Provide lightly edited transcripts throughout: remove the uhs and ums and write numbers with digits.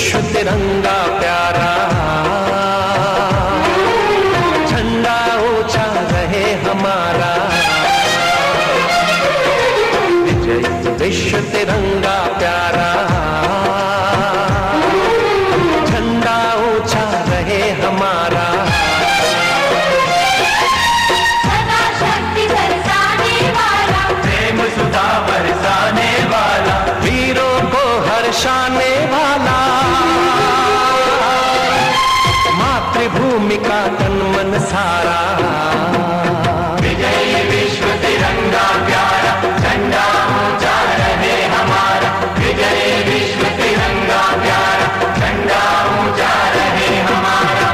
विश्व तिरंगा प्यारा, झंडा ऊंचा रहे हमारा। विजय विश्व तिरंगा प्यारा, झंडा ऊंचा रहे हमारा। सदा शक्ति बरसाने वाला, प्रेम सुधा बरसाने वाला, वीरों को हर्षाने वाला, मातृभूमि का तन मन सारा। विजय विश्व तिरंगा प्यारा, झंडा ऊंचा रहे हमारा। विजय विश्व तिरंगा प्यारा, झंडा ऊंचा रहे हमारा।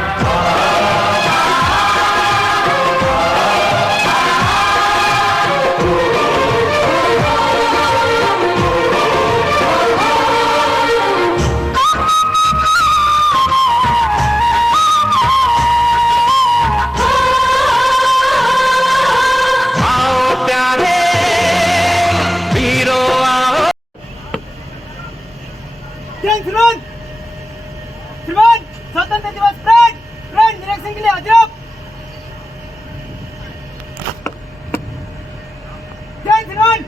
श्रीमान स्वतंत्र दिवस परेड निरीक्षण के लिए हाजिर आप। जय श्रीमान।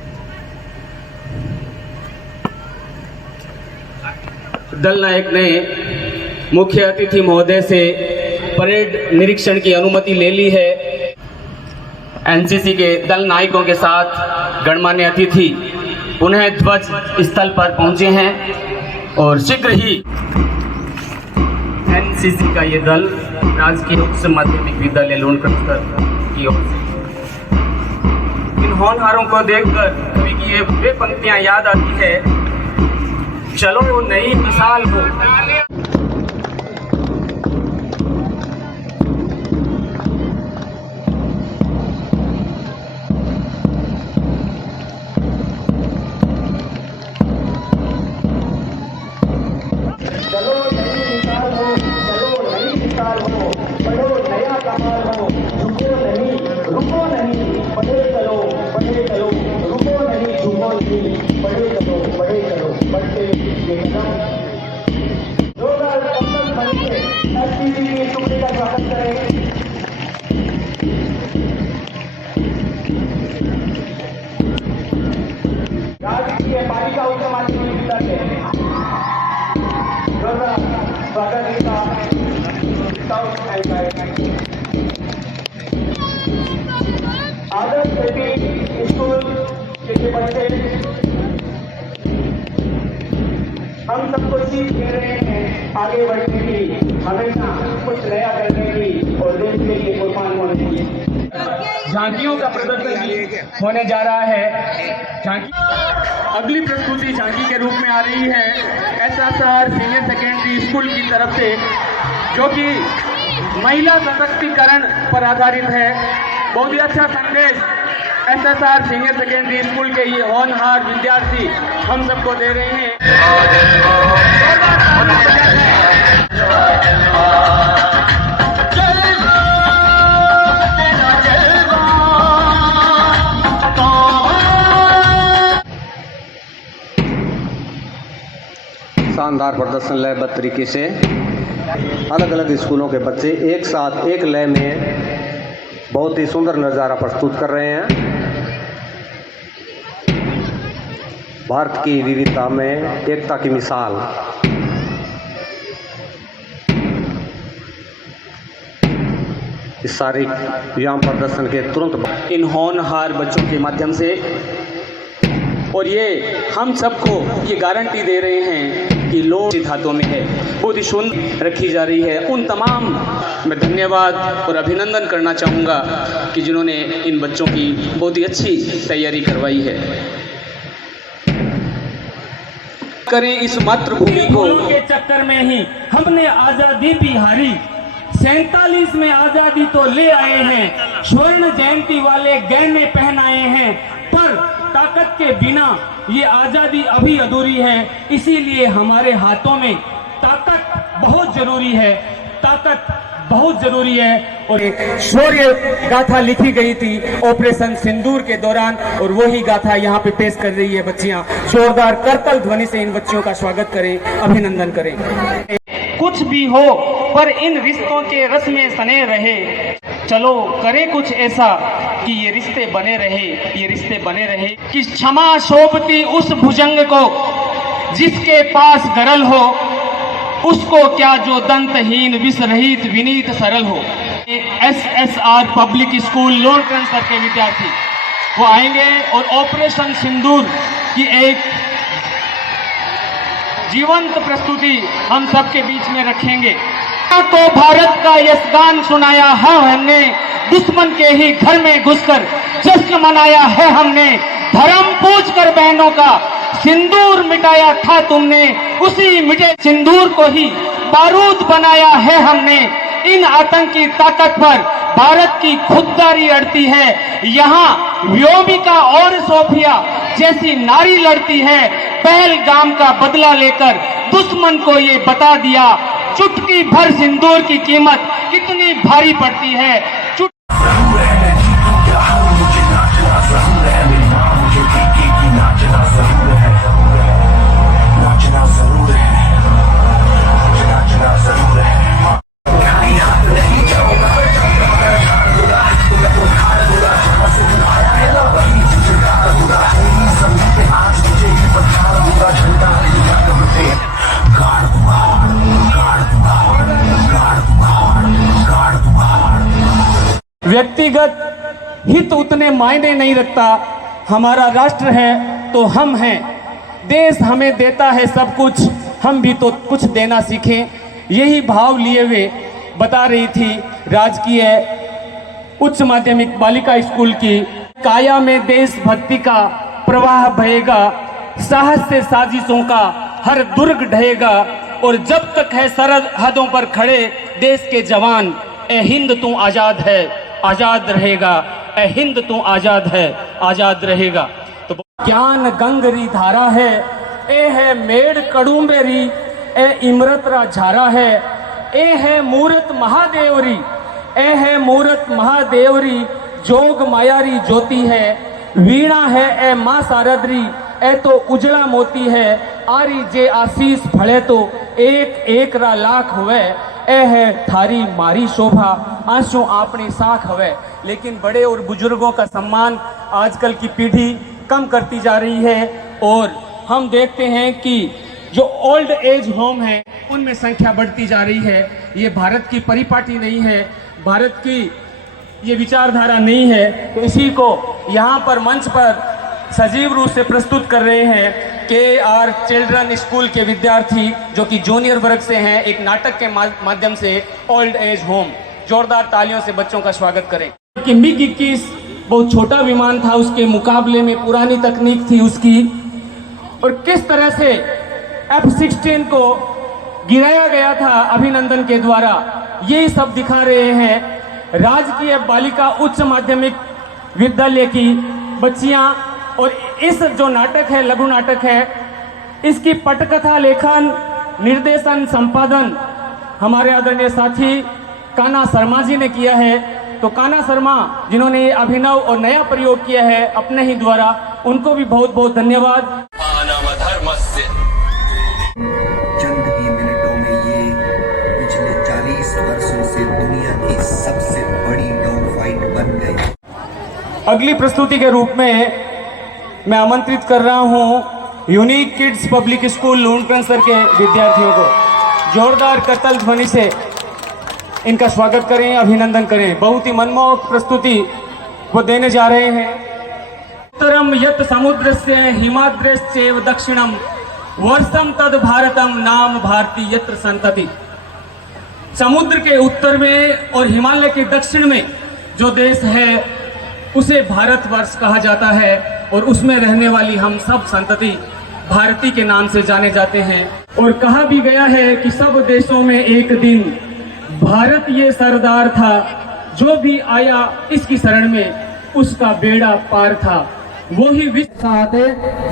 दल नायक ने मुख्य अतिथि महोदय से परेड निरीक्षण की अनुमति ले ली है। एनसीसी के दल नायकों के साथ गणमान्य अतिथि पुनः ध्वज स्थल पर पहुंचे हैं और शीघ्र ही एनसीसी का ये दल राजकीय उच्च माध्यमिक विद्यालय लोणकस्तर की ओर से इन होनहारों को देखकर कवि की ये वे पंक्तियां याद आती है, चलो नई मिसाल हो। राजकीय बालिका उच्च माध्यमिक विद्यालय स्वागत आदर्श बेटी स्कूल के बच्चे हम सबको सीख दे रहे हैं आगे बढ़ने की, हमेशा कुछ नया करने की और देश के लिए कुर्बान होने की। झांकियों का प्रदर्शन भी होने जा रहा है। झांकी अगली प्रस्तुति झांकी के रूप में आ रही है एसएसआर सीनियर सेकेंडरी स्कूल की तरफ से, जो कि महिला सशक्तिकरण पर आधारित है। बहुत ही अच्छा संदेश एसएसआर सीनियर सेकेंडरी स्कूल के ये होनहार विद्यार्थी हम सबको दे रहे हैं। शानदार प्रदर्शन लयबद्ध तरीके से अलग अलग स्कूलों के बच्चे एक साथ एक लय में बहुत ही सुंदर नज़ारा प्रस्तुत कर रहे हैं। भारत की विविधता में एकता की मिसाल। इस सारे व्यायाम प्रदर्शन के तुरंत इन होनहार बच्चों के माध्यम से, और ये हम सबको ये गारंटी दे रहे हैं कि लोग हाथों में है, बहुत ही सुंदर रखी जा रही है। उन तमाम मैं धन्यवाद और अभिनंदन करना चाहूँगा कि जिन्होंने इन बच्चों की बहुत ही अच्छी तैयारी करवाई है। करें इस मातृभूमि को के चक्कर में ही हमने आजादी भी हारी। 47 में आजादी तो ले आए हैं, स्वर्ण जयंती वाले गहने पहनाए हैं, पर ताकत के बिना ये आजादी अभी अधूरी है। इसीलिए हमारे हाथों में ताकत बहुत जरूरी है। ताकत बहुत जरूरी है। और एक शौर्य गाथा लिखी गई थी ऑपरेशन सिंदूर के दौरान, और वही गाथा यहाँ पे पेश कर रही है बच्चियां। जोरदार करतल ध्वनि से इन बच्चियों का स्वागत करें, अभिनंदन करें। कुछ भी हो पर इन रिश्तों के रस में सने रहे, चलो करें कुछ ऐसा कि ये रिश्ते बने रहे, ये रिश्ते बने रहे। कि क्षमा शोभती उस भुजंग को जिसके पास गरल हो, उसको क्या जो दंतहीन विष रहित विनीत सरल हो। SSR पब्लिक स्कूल लोनक्रंज सर के विद्यार्थी वो आएंगे और ऑपरेशन सिंदूर की एक जीवंत प्रस्तुति हम सबके बीच में रखेंगे। तो भारत का यश गान सुनाया है हमने, दुश्मन के ही घर में घुसकर जश्न मनाया है हमने। धर्म पूछ कर बहनों का सिंदूर मिटाया था तुमने, उसी मिटे सिंदूर को ही बारूद बनाया है हमने। इन आतंकी ताकत पर भारत की खुददारी अड़ती है, यहाँ व्योमिका और सोफिया जैसी नारी लड़ती है। पहलगाम का बदला लेकर दुश्मन को ये बता दिया, चुटकी भर सिंदूर की कीमत कितनी भारी पड़ती है। व्यक्तिगत हित उतने मायने नहीं रखता, हमारा राष्ट्र है तो हम हैं, देश हमें देता है सब कुछ, हम भी तो कुछ देना सीखें। यही भाव लिए हुए बता रही थी राजकीय उच्च माध्यमिक बालिका स्कूल की। काया में देशभक्ति का प्रवाह बहेगा, साहस से साजिशों का हर दुर्ग ढहेगा, और जब तक है सरहदों पर खड़े देश के जवान, ए हिंद तू आजाद है, आजाद रहेगा, ए हिंद तू आजाद है, आजाद रहेगा। तो ज्ञान गंगरी धारा है, ए है मेड़ कड़ुम्बेरी, ए इमरतरा झारा है, ए है मूरत महादेवरी, ए है मूरत महादेवरी, जोग मायारी ज्योति है, वीणा है ए माँ सारद्री, ए तो उजड़ा मोती है, आरी जे आशीष फले तो एक एक रा लाख हुए, ए है थारी मारी शोभा, आंसू आपनी साख हवे। लेकिन बड़े और बुजुर्गों का सम्मान आजकल की पीढ़ी कम करती जा रही है, और हम देखते हैं कि जो ओल्ड एज होम है उनमें संख्या बढ़ती जा रही है। ये भारत की परिपाटी नहीं है, भारत की ये विचारधारा नहीं है। तो इसी को यहाँ पर मंच पर सजीव रूप से प्रस्तुत कर रहे हैं KR चिल्ड्रन स्कूल के विद्यार्थी, जो कि जूनियर वर्ग से हैं, एक नाटक के माध्यम से ओल्ड एज होम। जोरदार तालियों से बच्चों का स्वागत करें। कि MiG-21 बहुत छोटा विमान था, उसके मुकाबले में पुरानी तकनीक थी उसकी, और किस तरह से F-16 को गिराया गया था अभिनंदन के द्वारा, यही सब दिखा रहे हैं राजकीय बालिका उच्च माध्यमिक विद्यालय की बच्चियां। और इस जो नाटक है, लघु नाटक है, इसकी पटकथा लेखन, निर्देशन, संपादन हमारे आदरणीय साथी कान्हा शर्मा जी ने किया है। तो कान्हा शर्मा जिन्होंने ये अभिनव और नया प्रयोग किया है अपने ही द्वारा, उनको भी बहुत बहुत धन्यवाद। चंद ही मिनटों में ये पिछले 40 वर्षों से दुनिया की सबसे बड़ी डॉग फाइट बन गई। अगली प्रस्तुति के रूप में मैं आमंत्रित कर रहा हूं यूनिक किड्स पब्लिक स्कूल लोनक्रंज सर के विद्यार्थियों को। जोरदार करतल ध्वनि से इनका स्वागत करें, अभिनंदन करें। बहुत ही मनमोहक प्रस्तुति वो देने जा रहे हैं। उत्तरम यत समुद्रस्य हिमाद्रश्चैव दक्षिणम वर्षम तद भारतम नाम भारती यत्र संतति। समुद्र के उत्तर में और हिमालय के दक्षिण में जो देश है उसे भारतवर्ष कहा जाता है, और उसमें रहने वाली हम सब संतति भारती के नाम से जाने जाते हैं। और कहा भी गया है कि सब देशों में एक दिन भारत ये सरदार था, जो भी आया इसकी शरण में उसका बेड़ा पार था। वो ही विश्व साथ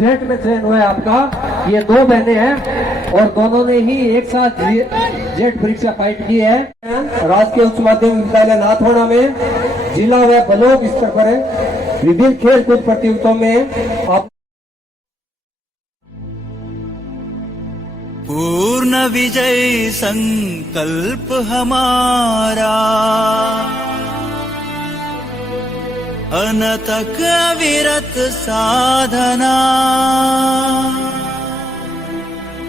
जेट में ट्रेन हुआ है आपका। ये दो बहनें हैं और दोनों ने ही एक साथ जेट परीक्षा पाइप की है। राजकीय उच्च माध्यमिक विद्यालय नाथोड़ा में जिला व ब्लॉक स्तर पर विभिन्न खेल कूद प्रतियोगिताओं में आप पूर्ण विजय संकल्प हमारा, अनथक अविरत साधना,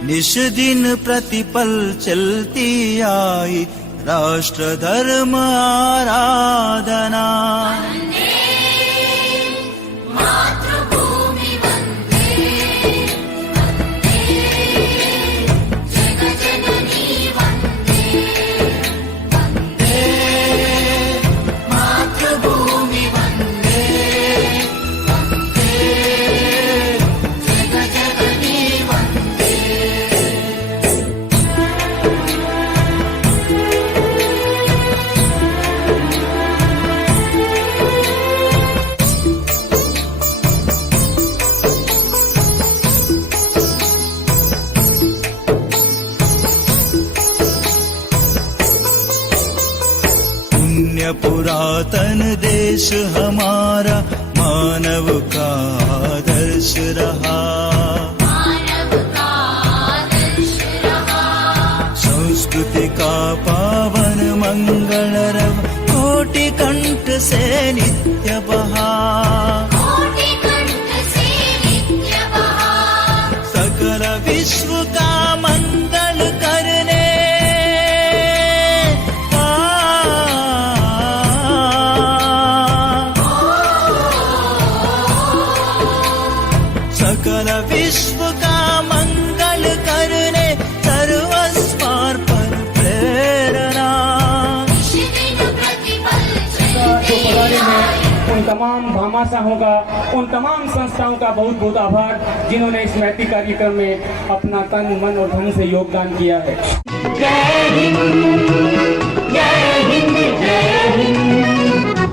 निश दिन प्रतिपल चलती आई राष्ट्र धर्म आराधना। पुरातन देश हमारा मानव का आदर्श रहा, संस्कृति का पावन मंगल रव कोटि कंठ से नित्य बहा, सकल विश्व का मंगल करने सकल विश्व का मंगल करने सर्वस्वार्पण प्रेरणा। जो पधारे हैं उन तमाम भामाशाहों का, उन तमाम संस्थाओं का बहुत बहुत आभार जिन्होंने इस महती कार्यक्रम में अपना तन मन और धन से योगदान किया है। जय हिंद, जय हिंद, जय हिंद।